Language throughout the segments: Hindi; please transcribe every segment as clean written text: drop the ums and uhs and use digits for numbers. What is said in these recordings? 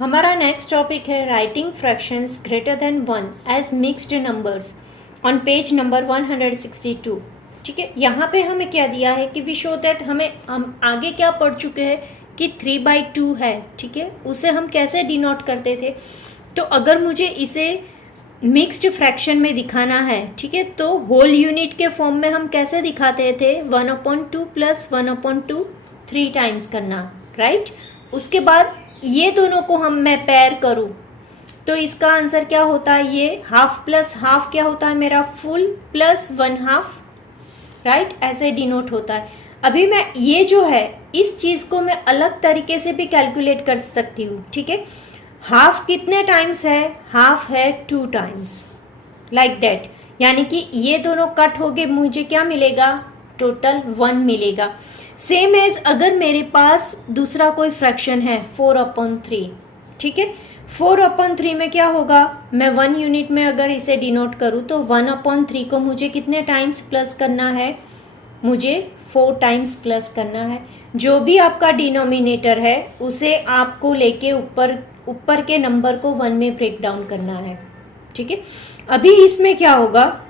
हमारा नेक्स्ट टॉपिक है writing fractions greater than 1 as mixed numbers on page number 162। ठीक है, यहाँ पे हमें क्या दिया है कि वी शो दैट हम आगे क्या पढ़ चुके हैं कि 3/2 है। ठीक है, उसे हम कैसे डिनोट करते थे। तो अगर मुझे इसे मिक्स्ड फ्रैक्शन में दिखाना है, ठीक है, तो होल यूनिट के फॉर्म में हम कैसे दिखाते थे, 1/2 प्लस 1/2 3 टाइम्स करना, राइट। उसके बाद ये दोनों को मैं पेयर करूँ तो इसका आंसर क्या होता है, ये हाफ प्लस हाफ क्या होता है मेरा, फुल प्लस 1/2, राइट, ऐसे डिनोट होता है। अभी मैं ये जो है इस चीज़ को मैं अलग तरीके से भी कैलकुलेट कर सकती हूँ। ठीक है, हाफ कितने टाइम्स है, हाफ है 2 टाइम्स, लाइक दैट। यानी कि ये दोनों कट हो गए, मुझे क्या मिलेगा, टोटल 1 मिलेगा। सेम एज अगर मेरे पास दूसरा कोई फ्रैक्शन है 4/3, ठीक है, 4/3 में क्या होगा, मैं 1 यूनिट में अगर इसे डिनोट करूँ तो 1/3 को मुझे कितने टाइम्स प्लस करना है, मुझे 4 टाइम्स प्लस करना है। जो भी आपका डिनोमिनेटर है उसे आपको लेके ऊपर के नंबर को 1 में ब्रेक डाउन करना है। ठीक है, अभी इसमें क्या होगा,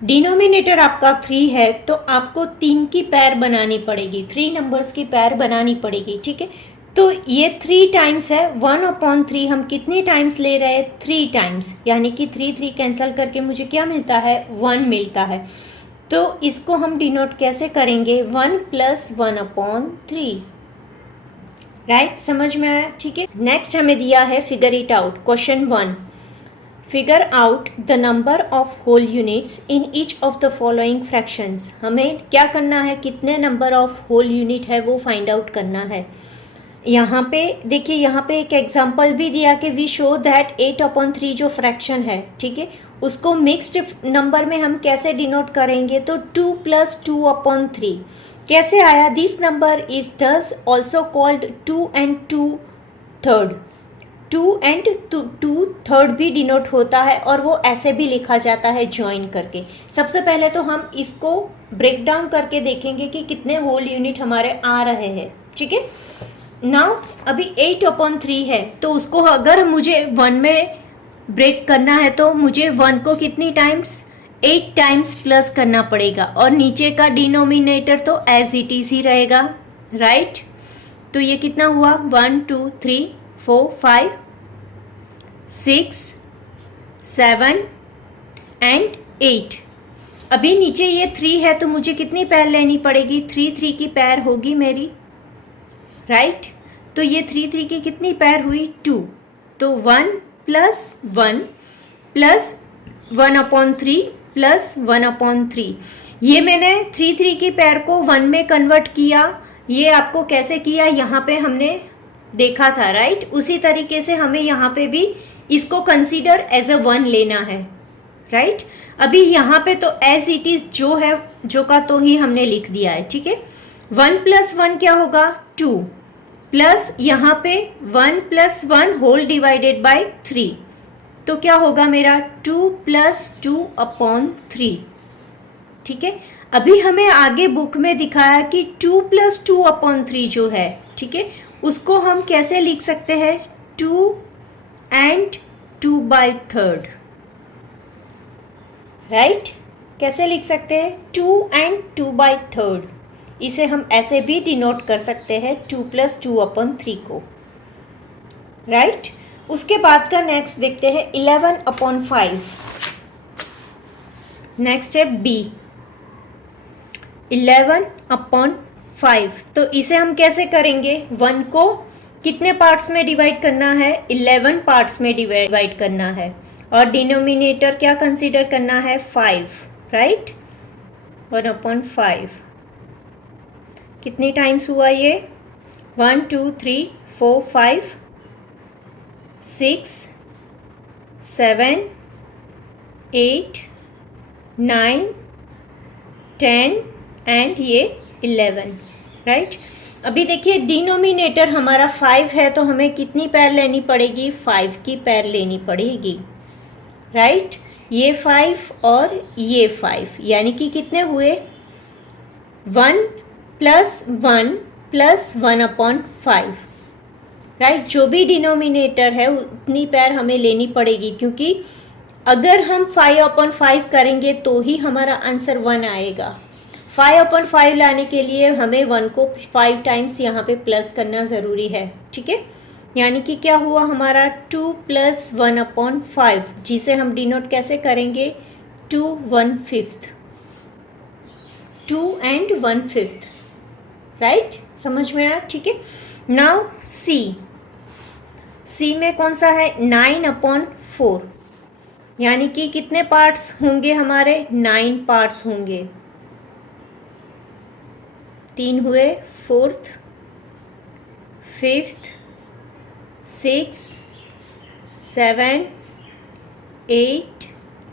डिनोमिनेटर आपका 3 है तो आपको 3 की पैर बनानी पड़ेगी, 3 नंबर्स की पैर बनानी पड़ेगी। ठीक है, तो ये 3 टाइम्स है, 1/3 हम कितनी टाइम्स ले रहे हैं, 3 टाइम्स, यानी कि 3 कैंसिल करके मुझे क्या मिलता है, 1 मिलता है। तो इसको हम डिनोट कैसे करेंगे, 1 + 1/3, राइट, समझ में आया। ठीक है, नेक्स्ट हमें दिया है figure it out, question 1, figure out the number of whole units in each of the following fractions. हमें क्या करना है, कितने नंबर ऑफ होल यूनिट है वो फाइंड आउट करना है। यहाँ पे देखिए, यहाँ पे एक एग्जांपल भी दिया कि वी शो दैट 8/3 जो फ्रैक्शन है, ठीक है, उसको मिक्स्ड नंबर में हम कैसे डिनोट करेंगे, तो 2 + 2/3 कैसे आया, दिस नंबर इज दस ऑल्सो कॉल्ड 2 and 2/3। 2 and 2/3 भी डिनोट होता है और वो ऐसे भी लिखा जाता है ज्वाइन करके। सबसे पहले तो हम इसको ब्रेक डाउन करके देखेंगे कि कितने होल यूनिट हमारे आ रहे हैं। ठीक है, नाउ अभी 8/3 है तो उसको अगर मुझे 1 में ब्रेक करना है तो मुझे 1 को कितनी टाइम्स, 8 टाइम्स प्लस करना पड़ेगा और नीचे का डिनोमिनेटर तो एज इट इज ही रहेगा, राइट। तो ये कितना हुआ, 1 2 3 4 5 6 7 एंड 8। अभी नीचे ये 3 है तो मुझे कितनी पैर लेनी पड़ेगी, 3 की पैर होगी मेरी, राइट। तो ये 3 की कितनी पैर हुई, 2। तो 1 + 1 + 1/3 + 1/3। ये मैंने 3 की पैर को 1 में कन्वर्ट किया। ये आपको कैसे किया, यहाँ पे हमने देखा था, राइट। उसी तरीके से हमें यहाँ पे भी इसको कंसीडर एज अ 1 लेना है, राइट। अभी यहाँ पे तो एज इट इज जो है, जो का तो ही हमने लिख दिया है। ठीक है, 1 + 1 क्या होगा, 2 प्लस यहाँ पे 1 + 1 होल डिवाइडेड बाय 3, तो क्या होगा मेरा 2 + 2/3। ठीक है, अभी हमें आगे बुक में दिखाया कि 2 + 2/3 जो है, ठीक है, उसको हम कैसे लिख सकते हैं, 2 and 2/3, राइट। कैसे लिख सकते हैं, 2 and 2/3। इसे हम ऐसे भी डिनोट कर सकते हैं 2 + 2/3 को, राइट। उसके बाद का नेक्स्ट देखते हैं 11/5। नेक्स्ट है बी, 11/5। तो इसे हम कैसे करेंगे, 1 को कितने पार्ट्स में डिवाइड करना है, 11 पार्ट्स में डिवाइड करना है और डिनोमिनेटर क्या कंसीडर करना है, 5, राइट। 1/5 कितनी टाइम्स हुआ ये, 1 2 3 4 5 6 7 8 9 10 एंड ये 11, राइट। अभी देखिए डिनोमिनेटर हमारा 5 है तो हमें कितनी पैर लेनी पड़ेगी, 5 की पैर लेनी पड़ेगी, राइट। ये 5 और ये 5 यानी कि कितने हुए, 1 + 1 प्लस 1/5, राइट। जो भी डिनोमिनेटर है उतनी पैर हमें लेनी पड़ेगी, क्योंकि अगर हम 5/5 करेंगे तो ही हमारा आंसर 1 आएगा। 5/5 लाने के लिए हमें 1 को 5 टाइम्स यहाँ पे प्लस करना ज़रूरी है, ठीक है। यानी कि क्या हुआ हमारा 2 + 1/5, जिसे हम डिनोट कैसे करेंगे 2 1/5, 2 and 1/5, राइट। समझ में आया, ठीक है। नाउ सी में कौन सा है 9/4, यानी कि कितने पार्ट्स होंगे हमारे 9 पार्ट्स होंगे। 3 हुए, 4th, 5th, 6, 7, 8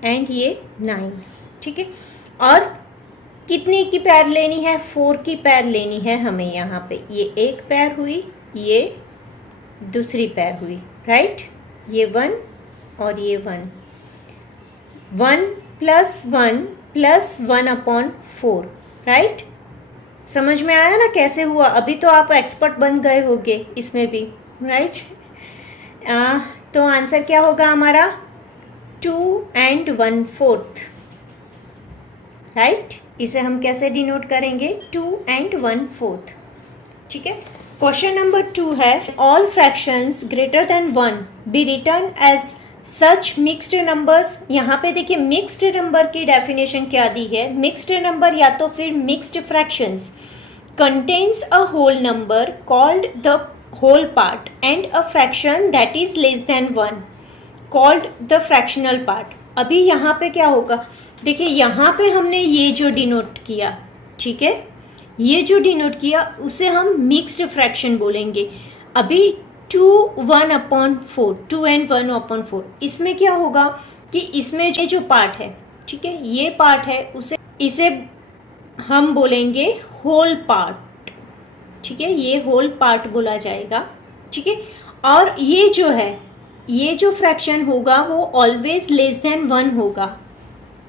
एंड ये 9, ठीक है। और कितनी की पैर लेनी है 4 की पैर लेनी है हमें यहाँ पे। ये एक पैर हुई, ये दूसरी पैर हुई, राइट। ये 1 और ये 1, 1 + 1 + 1/4, राइट। समझ में आया ना कैसे हुआ। अभी तो आप एक्सपर्ट बन गए होगे इसमें भी, राइट। तो आंसर क्या होगा हमारा 2 and 1/4, राइट। इसे हम कैसे डिनोट करेंगे 2 and 1/4, ठीक है। क्वेश्चन नंबर 2 है all fractions greater than 1 be written as such mixed numbers. यहाँ पे देखिए मिक्स्ड नंबर की डेफिनेशन क्या दी है। मिक्स्ड नंबर या तो फिर mixed fractions contains a whole number called the whole part and a fraction that is less than 1 called the fractional part। अभी यहाँ पे क्या होगा, देखिए यहाँ पे हमने ये जो डिनोट किया, ठीक है, ये जो डिनोट किया उसे हम मिक्स्ड फ्रैक्शन बोलेंगे। अभी 2 1/4, 2 and 1/4, इसमें क्या होगा कि इसमें ये जो पार्ट है, ठीक है, ये पार्ट है, इसे हम बोलेंगे होल पार्ट, ठीक है, ये होल पार्ट बोला जाएगा, ठीक है। और ये जो है, ये जो फ्रैक्शन होगा वो ऑलवेज लेस देन 1 होगा,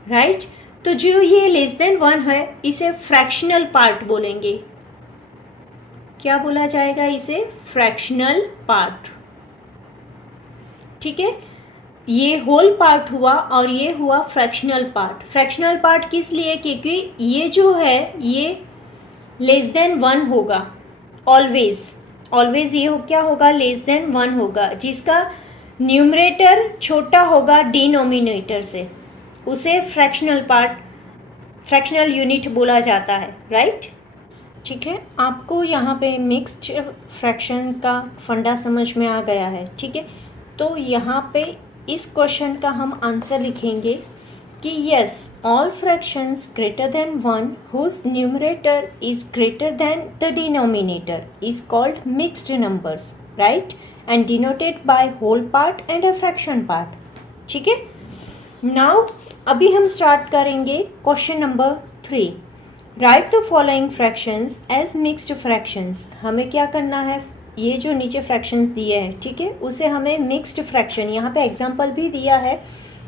राइट। तो जो ये लेस देन 1 है इसे फ्रैक्शनल पार्ट बोलेंगे। क्या बोला जाएगा इसे फ्रैक्शनल पार्ट, ठीक है। ये होल पार्ट हुआ और ये हुआ फ्रैक्शनल पार्ट। फ्रैक्शनल पार्ट किस लिए, क्योंकि ये जो है ये लेस देन 1 होगा, ऑलवेज ये क्या होगा लेस देन 1 होगा। जिसका न्यूमरेटर छोटा होगा डिनोमिनेटर से उसे फ्रैक्शनल यूनिट बोला जाता है, राइट, ठीक है। आपको यहाँ पे मिक्स्ड फ्रैक्शन का फंडा समझ में आ गया है, ठीक है। तो यहाँ पे इस क्वेश्चन का हम आंसर लिखेंगे कि yes all fractions greater than 1 whose numerator is greater than the denominator is called mixed numbers, right, and denoted by whole part and a fraction part, ठीक है। नाउ अभी हम स्टार्ट करेंगे question number 3। Write the following fractions as mixed fractions. हमें क्या करना है, ये जो नीचे फ्रैक्शंस दिए हैं, ठीक है, उसे हमें मिक्स्ड फ्रैक्शन, यहाँ पे एग्जांपल भी दिया है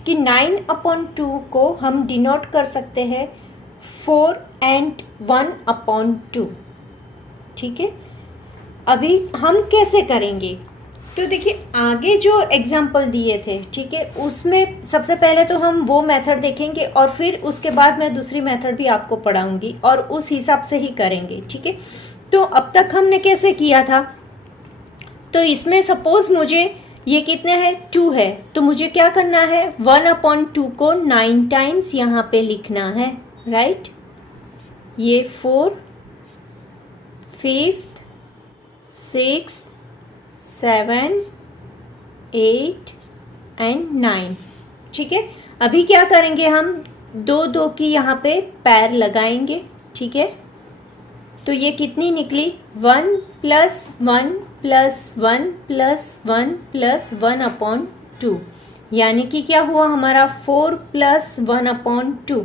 कि 9/2 को हम डिनोट कर सकते हैं 4 and 1/2, ठीक है। अभी हम कैसे करेंगे, तो देखिए आगे जो एग्जांपल दिए थे, ठीक है, उसमें सबसे पहले तो हम वो मेथड देखेंगे और फिर उसके बाद मैं दूसरी मेथड भी आपको पढ़ाऊंगी और उस हिसाब से ही करेंगे, ठीक है। तो अब तक हमने कैसे किया था, तो इसमें सपोज मुझे ये कितने हैं 2 है, तो मुझे क्या करना है 1/2 को 9 टाइम्स यहाँ पे लिखना है, राइट। ये 4, 5th, 6, 7, 8 एंड 9, ठीक है। अभी क्या करेंगे हम 2 की यहाँ पे पैर लगाएंगे, ठीक है। तो ये कितनी निकली 1 + 1 + 1 + 1 + 1/2, यानी कि क्या हुआ हमारा 4 + 1/2।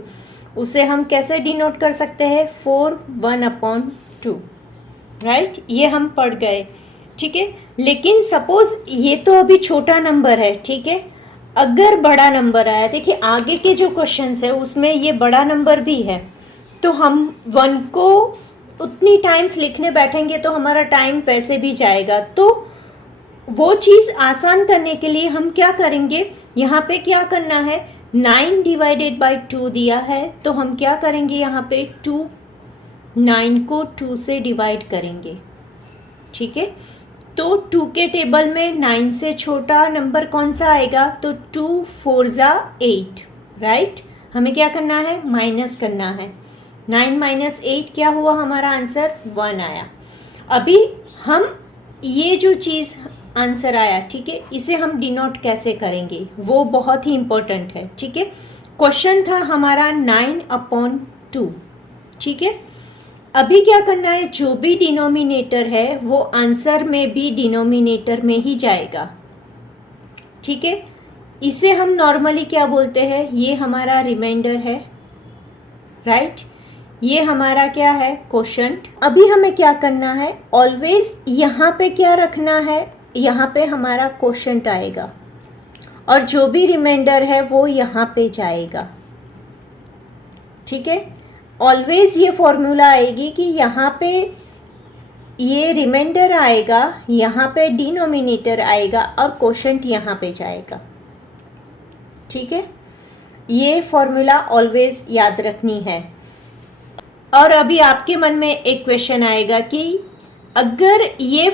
उसे हम कैसे डिनोट कर सकते हैं 4 1/2, राइट। ये हम पढ़ गए, ठीक है। लेकिन सपोज ये तो अभी छोटा नंबर है, ठीक है। अगर बड़ा नंबर आया, देखिए आगे के जो क्वेश्चंस है उसमें ये बड़ा नंबर भी है, तो हम 1 को उतनी टाइम्स लिखने बैठेंगे तो हमारा टाइम वैसे भी जाएगा। तो वो चीज़ आसान करने के लिए हम क्या करेंगे, यहाँ पे क्या करना है, 9 डिवाइडेड बाय 2 दिया है, तो हम क्या करेंगे, यहाँ पे 9 को 2 से डिवाइड करेंगे। ठीक है, तो 2 के टेबल में 9 से छोटा नंबर कौन सा आएगा, तो 2 4 जा 8, राइट। हमें क्या करना है, माइनस करना है। 9 माइनस 8 क्या हुआ, हमारा आंसर 1 आया। अभी हम ये जो चीज़ आंसर आया, ठीक है, इसे हम डिनोट कैसे करेंगे, वो बहुत ही इम्पोर्टेंट है। ठीक है, क्वेश्चन था हमारा 9/2। ठीक है, अभी क्या करना है, जो भी डिनोमिनेटर है वो आंसर में भी डिनोमिनेटर में ही जाएगा। ठीक है, इसे हम नॉर्मली क्या बोलते हैं, ये हमारा रिमाइंडर है, राइट। ये हमारा क्या है, क्वोशंट। अभी हमें क्या करना है, ऑलवेज यहाँ पे क्या रखना है, यहाँ पे हमारा क्वोशंट आएगा और जो भी रिमाइंडर है वो यहाँ पे जाएगा। ठीक है, ऑलवेज ये फॉर्मूला आएगी कि यहाँ पे ये रिमाइंडर आएगा, यहाँ पे डिनोमिनेटर आएगा और क्वोशंट यहाँ पे जाएगा। ठीक है, ये फॉर्मूला ऑलवेज याद रखनी है। और अभी आपके मन में एक क्वेश्चन आएगा कि अगर ये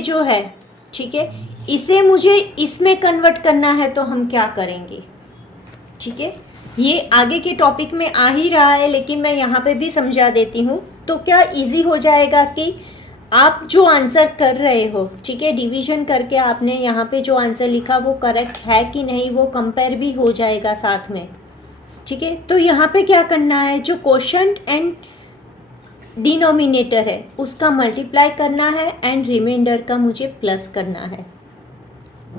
जो है, ठीक है, इसे मुझे इसमें कन्वर्ट करना है तो हम क्या करेंगे। ठीक है, ये आगे के टॉपिक में आ ही रहा है, लेकिन मैं यहाँ पे भी समझा देती हूँ, तो क्या इजी हो जाएगा कि आप जो आंसर कर रहे हो, ठीक है, डिवीजन करके आपने यहाँ पे जो आंसर लिखा वो करेक्ट है कि नहीं, वो कंपेयर भी हो जाएगा साथ में। ठीक है, तो यहाँ पे क्या करना है, जो क्वोशंट एंड डिनोमिनेटर है उसका मल्टीप्लाई करना है एंड रिमाइंडर का मुझे प्लस करना है।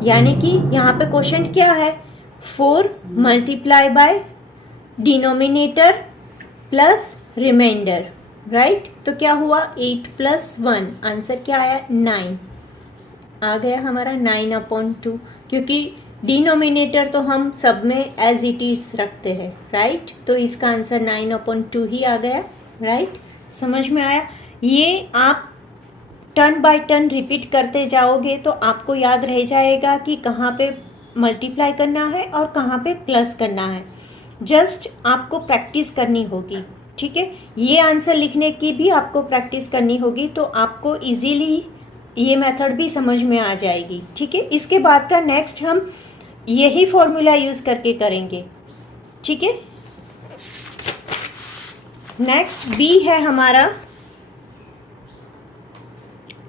यानी कि यहाँ पे क्वोशंट क्या है, 4 multiply by denominator plus remainder, right. तो क्या हुआ, 8 + 1, आंसर क्या आया, 9 आ गया हमारा, 9/2, क्योंकि डिनोमिनेटर तो हम सब में एज इट इज रखते हैं, राइट। तो इसका आंसर 9/2 ही आ गया, राइट। समझ में आया। ये आप टर्न बाय टर्न रिपीट करते जाओगे तो आपको याद रह जाएगा कि कहाँ पे मल्टीप्लाई करना है और कहाँ पे प्लस करना है। जस्ट आपको प्रैक्टिस करनी होगी। ठीक है, ये आंसर लिखने की भी आपको प्रैक्टिस करनी होगी, तो आपको इजीली ये मेथड भी समझ में आ जाएगी। ठीक है, इसके बाद का नेक्स्ट हम यही फॉर्मूला यूज़ करके करेंगे। ठीक है, नेक्स्ट बी है हमारा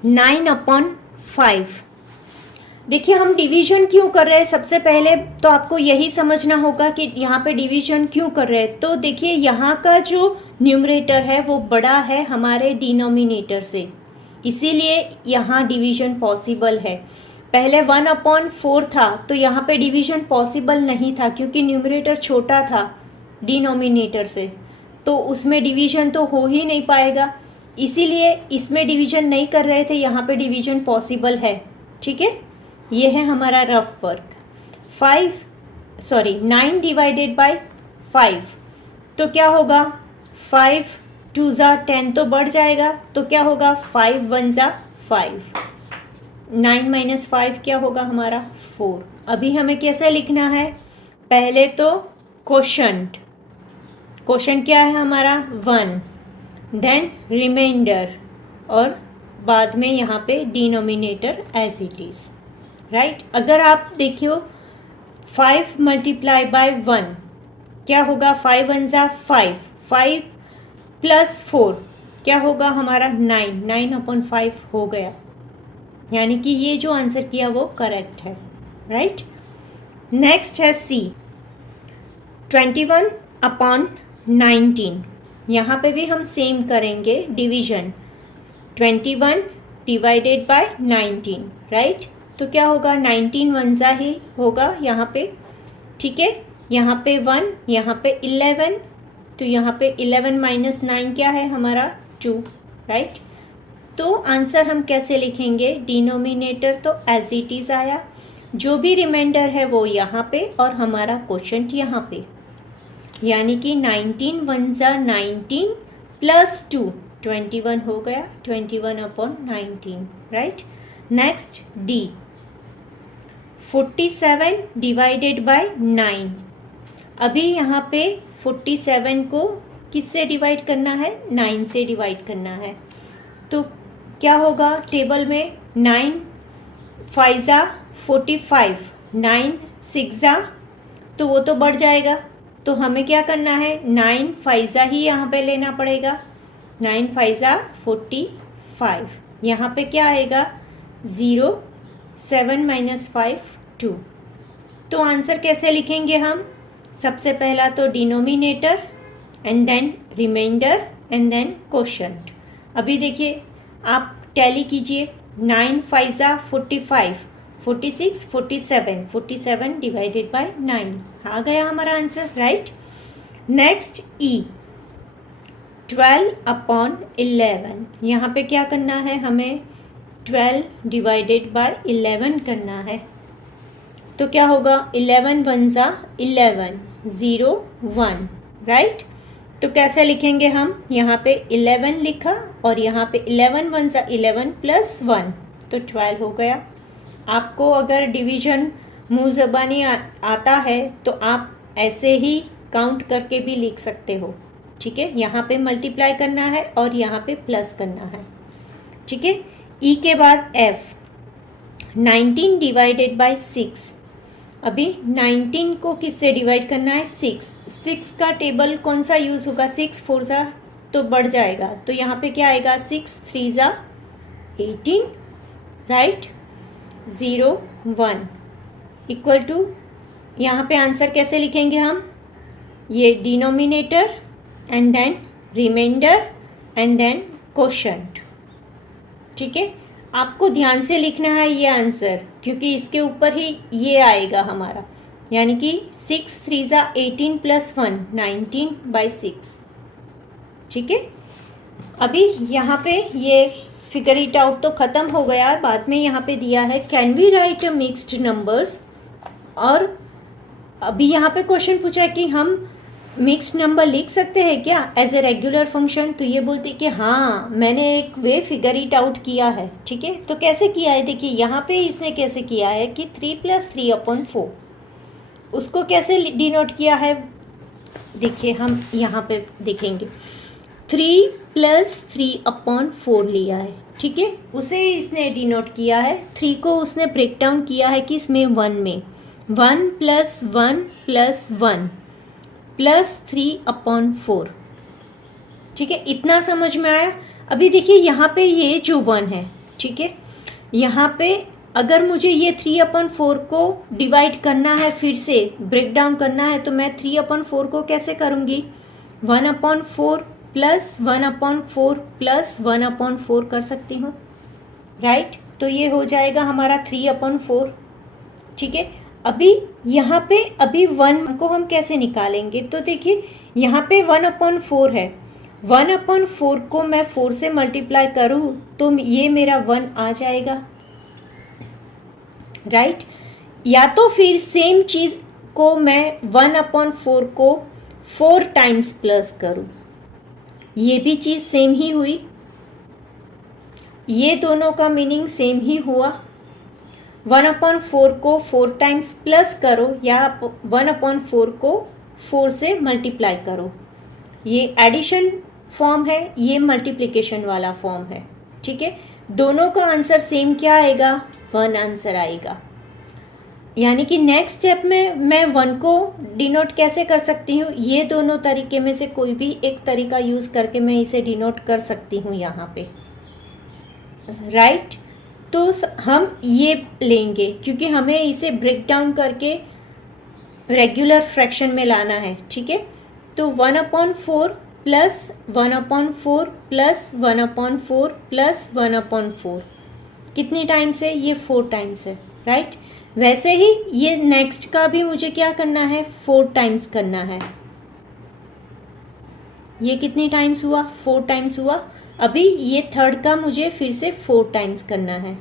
9/5। देखिए हम डिवीजन क्यों कर रहे हैं, सबसे पहले तो आपको यही समझना होगा कि यहाँ पे डिवीजन क्यों कर रहे हैं। तो देखिए यहाँ का जो न्यूमरेटर है वो बड़ा है हमारे डिनोमिनेटर से, इसीलिए यहाँ डिवीजन पॉसिबल है। पहले 1/4 था तो यहाँ पे डिवीजन पॉसिबल नहीं था, क्योंकि न्यूमरेटर छोटा था डिनोमिनेटर से, तो उसमें डिवीजन तो हो ही नहीं पाएगा, इसीलिए इसमें डिवीजन नहीं कर रहे थे, यहाँ पे डिवीजन पॉसिबल है। ठीक है, ये है हमारा रफ वर्क। 9 डिवाइडेड बाय 5, तो क्या होगा, 5 2 ज़ा 10 तो बढ़ जाएगा, तो क्या होगा, 5 1 ज़ा 5, 9 माइनस 5 क्या होगा हमारा, 4। अभी हमें कैसे लिखना है, पहले तो क्वोशंट क्या है हमारा 1, देन रिमाइंडर और बाद में यहाँ पे denominator as it is, right. अगर आप देखियो 5 मल्टीप्लाई बाय 1 क्या होगा, 5 1 ज़ा 5, 5 + 4 क्या होगा हमारा 9, 9/5 हो गया। यानी कि ये जो आंसर किया वो करेक्ट है, राइट। नेक्स्ट है सी 21/19। यहाँ पे भी हम सेम करेंगे डिवीजन, 21 डिवाइडेड बाय 19, राइट। तो क्या होगा, 19 1 ज़ा ही होगा यहाँ पे। ठीक है, यहाँ पे 1, यहाँ पे 11, तो यहाँ पे 11 माइनस 9 क्या है हमारा 2, राइट। तो आंसर हम कैसे लिखेंगे, डिनोमिनेटर तो एज इट इज़ आया, जो भी रिमाइंडर है वो यहाँ पे और हमारा क्वोशंट यहाँ पे, यानी कि 19 1 ज़ा 19 + 2 21 हो गया, 21/19, right. Next D, 47 divided by 9। अभी यहाँ पे 47 को किससे डिवाइड करना है? 9 से डिवाइड करना है। तो क्या होगा टेबल में? 9 5 45, 9 6, तो वो तो बढ़ जाएगा। तो हमें क्या करना है? 9 5 ही यहाँ पे लेना पड़ेगा। 9 5 45, यहाँ पे क्या आएगा? 0, 7 - 5 2। तो आंसर कैसे लिखेंगे हम? सबसे पहला तो denominator and then remainder and then quotient. अभी देखिए आप टैली कीजिए, 9 5 45, 46 47, 47 डिवाइडेड बाय 9 आ गया हमारा आंसर, राइट। नेक्स्ट ई, 12/11। यहाँ पे क्या करना है हमें? 12 डिवाइडेड बाय 11 करना है। तो क्या होगा? 11 1 11, 0 1, राइट। तो कैसे लिखेंगे हम? यहाँ पे 11 लिखा और यहाँ पे 11 1 11 प्लस 1, तो 12 हो गया। आपको अगर डिवीजन मुँह ज़बानी आता है तो आप ऐसे ही काउंट करके भी लिख सकते हो, ठीक है। यहाँ पे मल्टीप्लाई करना है और यहाँ पे प्लस करना है, ठीक है। ई के बाद एफ, 19 डिवाइडेड बाय 6। अभी 19 को किससे डिवाइड करना है? 6 का टेबल कौन सा यूज़ होगा? 6 4 तो बढ़ जाएगा, तो यहाँ पे क्या आएगा? 6 3 18, राइट। 0 1 इक्वल टू, यहाँ पे आंसर कैसे लिखेंगे हम? ये denominator and then remainder and then quotient, ठीक है। आपको ध्यान से लिखना है ये आंसर, क्योंकि इसके ऊपर ही ये आएगा हमारा, यानी कि 6 3 18 प्लस 1 19/6, ठीक है। अभी यहाँ पे ये फिगर इट आउट तो ख़त्म हो गया। बाद में यहाँ पे दिया है can we write mixed numbers, और अभी यहाँ पे क्वेश्चन पूछा है कि हम मिक्स्ड नंबर लिख सकते हैं क्या एज ए रेगुलर फंक्शन। तो ये बोलते कि हाँ, मैंने एक वे फिगर इट आउट किया है, ठीक है। तो कैसे किया है? देखिए यहाँ पे इसने कैसे किया है कि 3 + 3/4, उसको कैसे डिनोट किया है? देखिए हम यहाँ पे देखेंगे, 3 + 3/4 लिया है, ठीक है। उसे इसने डिनोट किया है, 3 को उसने ब्रेक डाउन किया है कि इसमें 1 में 1 + 1 + 1 + 3/4, ठीक है। इतना समझ में आया? अभी देखिए यहाँ पे ये जो 1 है, ठीक है, यहाँ पे अगर मुझे ये 3/4 को डिवाइड करना है, फिर से ब्रेक डाउन करना है, तो मैं 3/4 को कैसे करूँगी? 1/4 + 1/4 + 1/4 कर सकती हूँ, राइट। तो ये हो जाएगा हमारा 3/4, ठीक है। अभी यहाँ पे अभी 1 को हम कैसे निकालेंगे? तो देखिए यहाँ पे 1/4 है, 1/4 को मैं 4 से मल्टीप्लाई करूँ तो ये मेरा 1 आ जाएगा, राइट। या तो फिर सेम चीज़ को मैं 1/4 को 4 टाइम्स प्लस करूँ, ये भी चीज़ सेम ही हुई, ये दोनों का मीनिंग सेम ही हुआ। 1/4 को 4 टाइम्स प्लस करो या 1/4 को 4 से मल्टीप्लाई करो, ये एडिशन फॉर्म है, ये मल्टीप्लिकेशन वाला फॉर्म है, ठीक है। दोनों का आंसर सेम क्या आएगा? 1 आंसर आएगा। यानी कि नेक्स्ट स्टेप में मैं 1 को डिनोट कैसे कर सकती हूँ? ये दोनों तरीके में से कोई भी एक तरीका यूज़ करके मैं इसे डिनोट कर सकती हूँ यहाँ पे, राइट। तो हम ये लेंगे क्योंकि हमें इसे ब्रेक डाउन करके रेगुलर फ्रैक्शन में लाना है, ठीक है। तो 1/4 + 1/4 + 1/4 + 1/4 कितनी टाइम्स है? ये 4 टाइम्स है, राइट। वैसे ही ये नेक्स्ट का भी मुझे क्या करना है? 4 टाइम्स करना है। ये कितनी टाइम्स हुआ? 4 टाइम्स हुआ। अभी ये थर्ड का मुझे फिर से 4 टाइम्स करना है।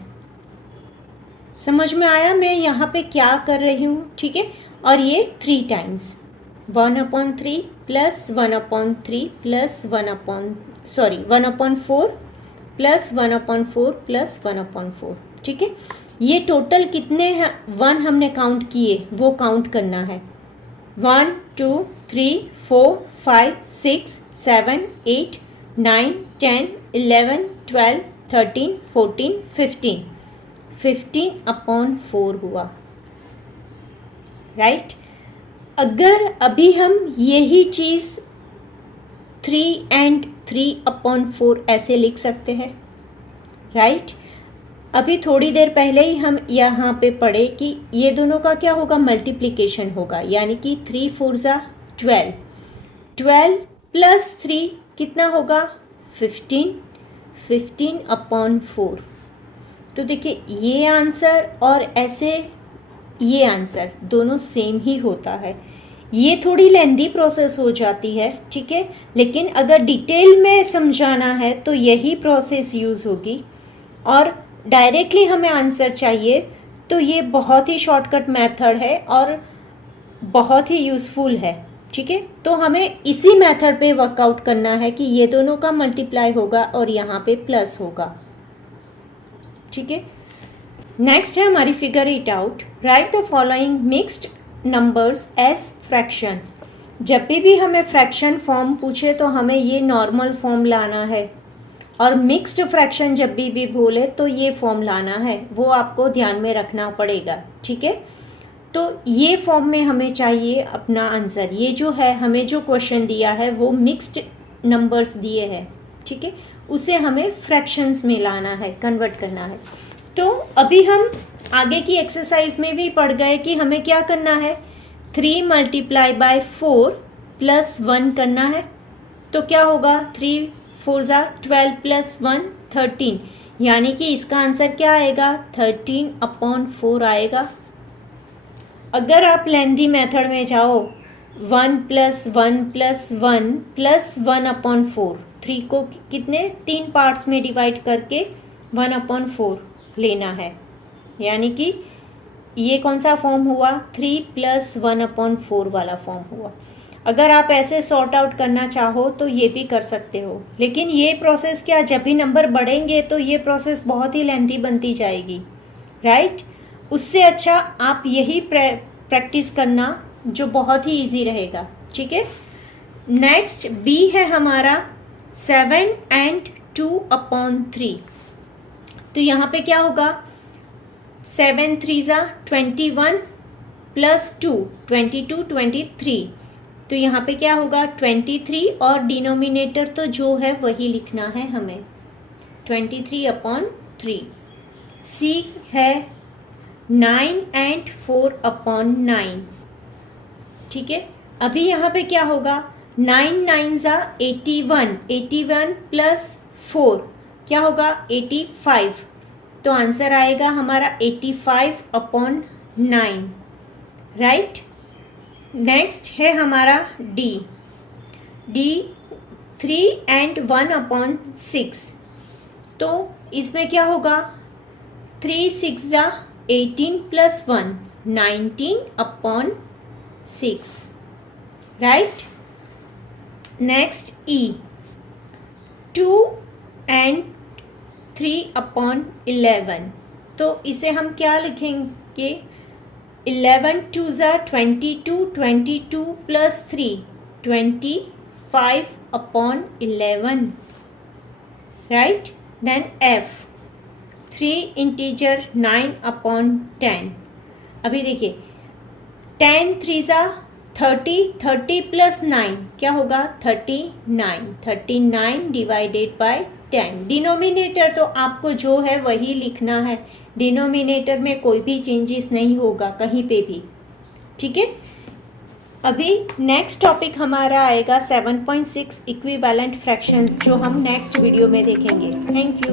समझ में आया मैं यहाँ पे क्या कर रही हूँ, ठीक है। और ये 3 times, 1/3 plus 1/3 plus 1/4 plus 1/4 plus 1/4। ठीक है, ये टोटल कितने हैं 1 हमने काउंट किए वो काउंट करना है। 1 2 3 4 5 6 7 8 9 10 11 12 13 14 15 15/4 हुआ, राइट। अगर अभी हम यही चीज़ 3 and 3/4 ऐसे लिख सकते हैं, राइट। अभी थोड़ी देर पहले ही हम यहाँ पे पढ़े कि ये दोनों का क्या होगा, मल्टीप्लिकेशन होगा, यानी कि 3 4 12, 12 प्लस 3 कितना होगा 15, 15/4। तो देखिए ये आंसर और ऐसे ये आंसर दोनों सेम ही होता है। ये थोड़ी लेंदी प्रोसेस हो जाती है, ठीक है, लेकिन अगर डिटेल में समझाना है तो यही प्रोसेस यूज़ होगी। और डायरेक्टली हमें आंसर चाहिए तो ये बहुत ही शॉर्टकट मेथड है और बहुत ही यूज़फुल है, ठीक है। तो हमें इसी मेथड पे वर्कआउट करना है कि ये दोनों का मल्टीप्लाई होगा और यहाँ पे प्लस होगा, ठीक है। नेक्स्ट है हमारी figure it out. Write the following mixed numbers as fraction. जब भी हमें फ्रैक्शन फॉर्म पूछे तो हमें ये नॉर्मल फॉर्म लाना है, और मिक्स्ड फ्रैक्शन जब भी बोले तो ये फॉर्म लाना है, वो आपको ध्यान में रखना पड़ेगा, ठीक है। तो ये फॉर्म में हमें चाहिए अपना आंसर। ये जो है हमें जो क्वेश्चन दिया है वो मिक्स्ड नंबर्स दिए हैं, ठीक है, उसे हमें फ्रैक्शंस में लाना है, कन्वर्ट करना है। तो अभी हम आगे की एक्सरसाइज में भी पढ़ गए कि हमें क्या करना है, 3 × 4 प्लस 1 करना है। तो क्या होगा, 3 4 12 प्लस 1 13, यानी कि इसका आंसर क्या आएगा 13/4 आएगा। अगर आप लेंदी मेथड में जाओ 1 + 1 + 1 + 1/4, 3 को कितने 3 पार्ट्स में डिवाइड करके 1/4 लेना है, यानी कि ये कौन सा फॉर्म हुआ 3 + 1/4 वाला फॉर्म हुआ। अगर आप ऐसे सॉर्ट आउट करना चाहो तो ये भी कर सकते हो, लेकिन ये प्रोसेस क्या, जब भी नंबर बढ़ेंगे तो ये प्रोसेस बहुत ही लेंथी बनती जाएगी, राइट। उससे अच्छा आप यही प्रैक्टिस करना जो बहुत ही इजी रहेगा, ठीक है। नेक्स्ट बी है हमारा 7 and 2/3। तो यहाँ पे क्या होगा, 7 3 21 प्लस 2 22 23। तो यहाँ पे क्या होगा 23, और डिनोमिनेटर तो जो है वही लिखना है हमें 23/3। सी है 9 and 4/9, ठीक है। अभी यहाँ पे क्या होगा 9 9 81, 81 प्लस 4 क्या होगा 85। तो आंसर आएगा हमारा 85/9, राइट। नेक्स्ट है हमारा डी 3 and 1/6। तो इसमें क्या होगा 3 6 18 plus 1 19/6, right. Next E 2 and 3/11। तो इसे हम क्या लिखेंगे 11 2 22 22 plus 3 25/11, right. Then F 3 integer 9/10। अभी देखिए 10 3 30, 30 प्लस 9 क्या होगा 39, 39 डिवाइडेड बाय 10। डिनोमिनेटर तो आपको जो है वही लिखना है, डिनोमिनेटर में कोई भी चेंजेस नहीं होगा कहीं पे भी, ठीक है। अभी नेक्स्ट टॉपिक हमारा आएगा 7.6 इक्विवेलेंट फ्रैक्शंस, जो हम नेक्स्ट वीडियो में देखेंगे। Thank you.